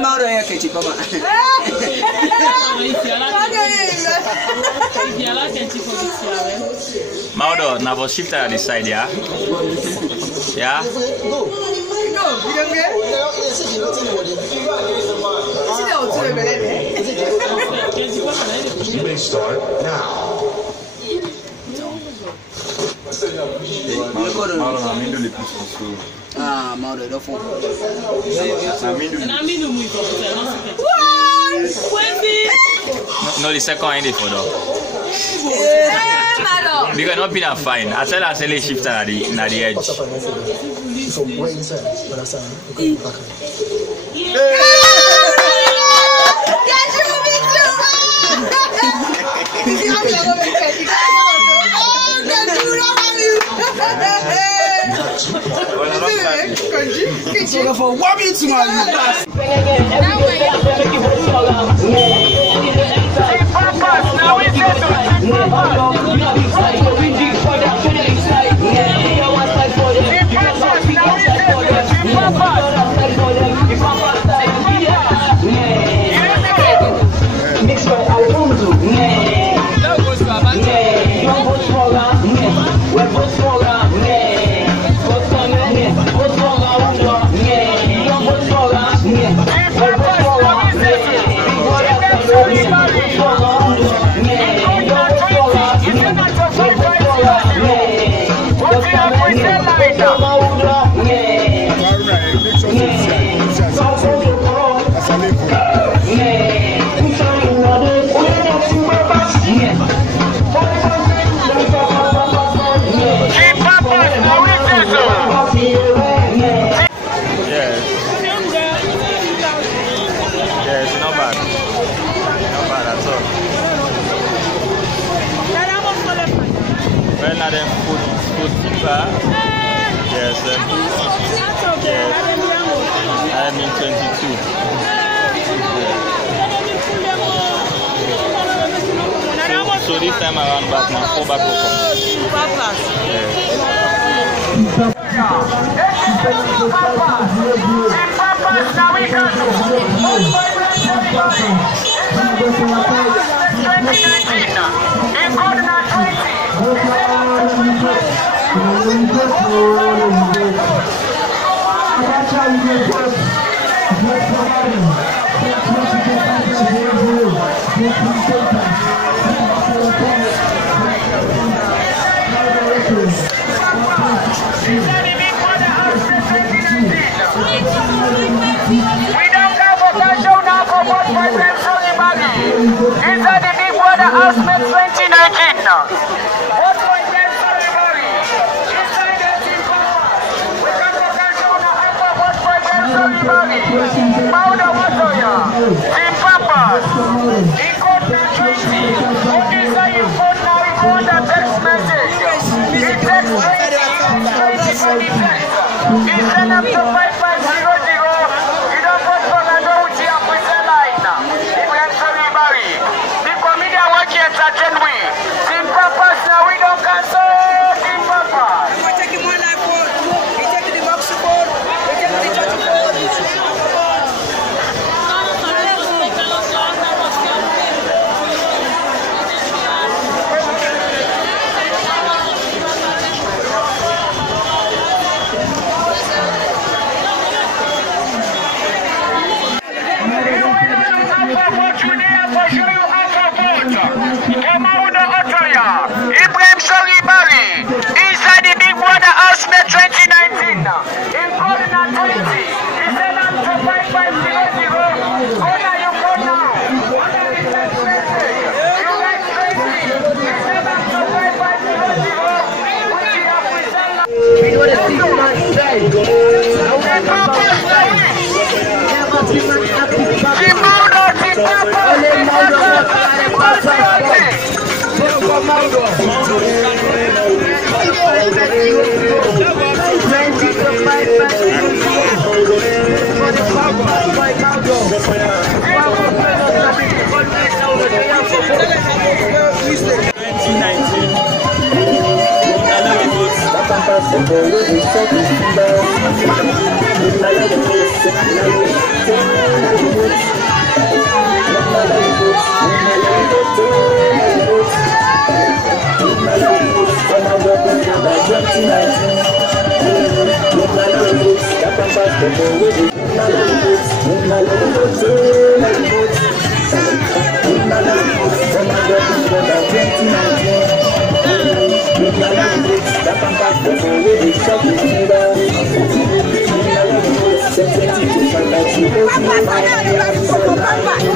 Mauro è che ci fa male. Mauro, na vo shift at the side, yeah? Yeah? You may start now. Mauro na mindo le plus construire. Ah, Mauro lo fa. Na mindo muito. No, the second end for though. Because not been a fine. I tell her say shift at the edge. Yes, I'm in 22. So this time around back now, 4 back home.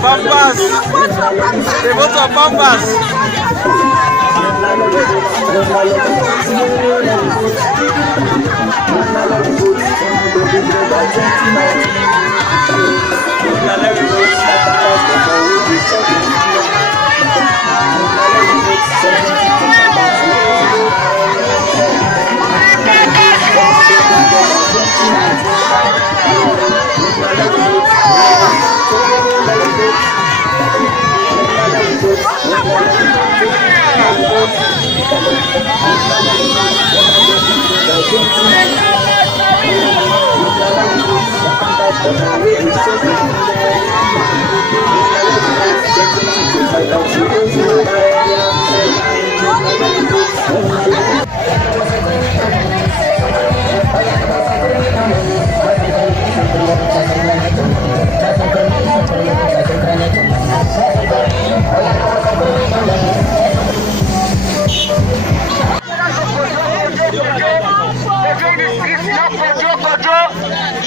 Pampas! They vote for Pampas!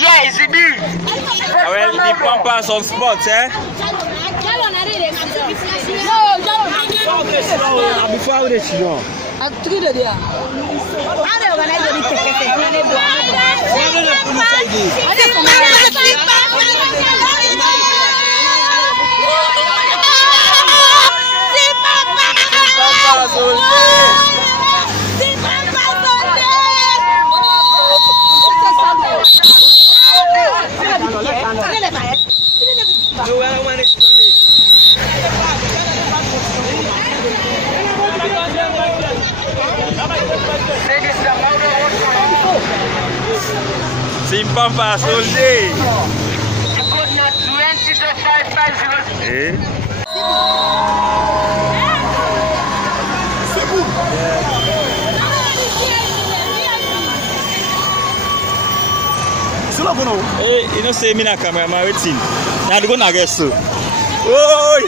Yeah, it's a big. Well, the Pampas on spot, eh? Before the children. Sim, Pampas all day. Eh? Hey, you know, say me na camera, my waiting. Now they gonna get so. Oi!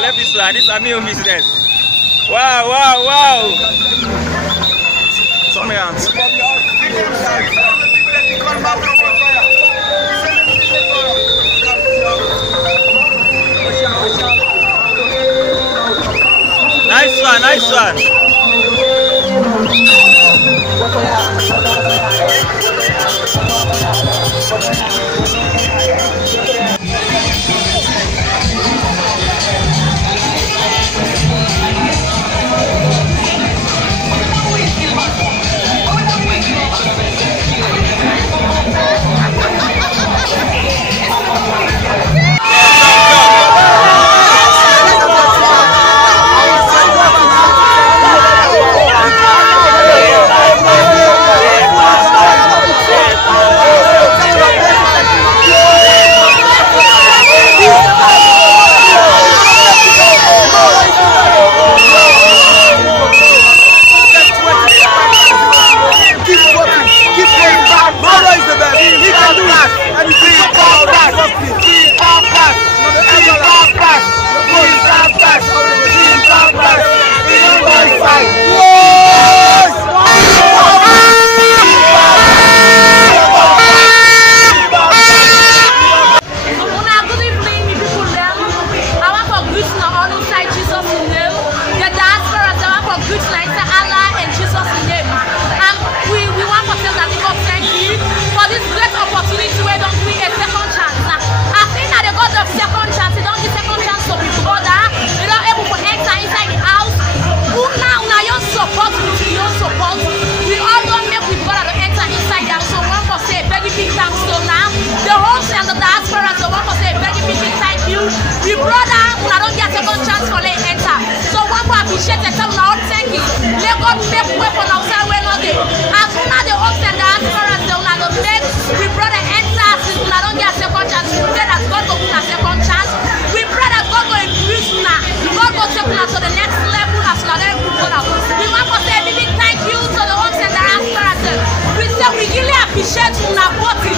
Left this one. This is a new business. Wow, wow, wow. Some hands. Nice one, nice one. We brother, we don't get a second chance for let enter. So one for appreciate the time now thank you. Let God make way for outside when not there. As soon as the host and the aspirants they will not make we brother enter since we don't get a second chance. We pray that God will give us a second chance. We pray that God will increase now. God will take us to the next level as we are going out. We want to say a big thank you to the host and the aspirants. We say we really appreciate our body,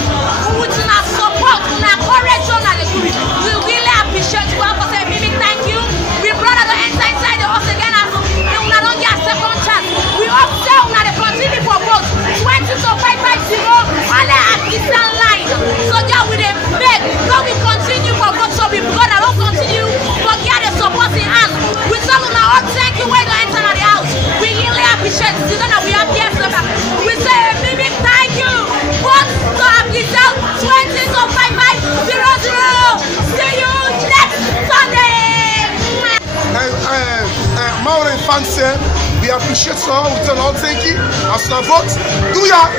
with our support, our courage, and our we really appreciate you. Want to say a big thank you. We brother to enter inside the house again and we don't get a second chance. We hope so that they continue for both 20 to 550 only at this line. So yeah, we dey beg. No, we continue for both. So we brother don't continue for get the support in hand. We tell them now thank you when you enter the house. We really appreciate it. That we have here so that we say a big thank you. But to have this out 20 to 5500. See you next Sunday. MAOUDOR fans, we appreciate you all. We tell all thank you. As you vote, do ya?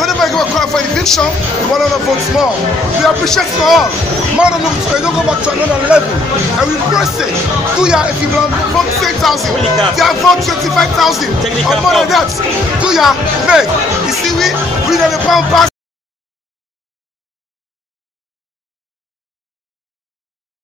Whenever you go for eviction, you want to vote more. We appreciate you all. MAOUDOR don't go back to another level. And we press it. Do ya? If you want vote 6,000, they have vote 25,000. Or more than that. Do ya? Hey, you see we in the Pampas.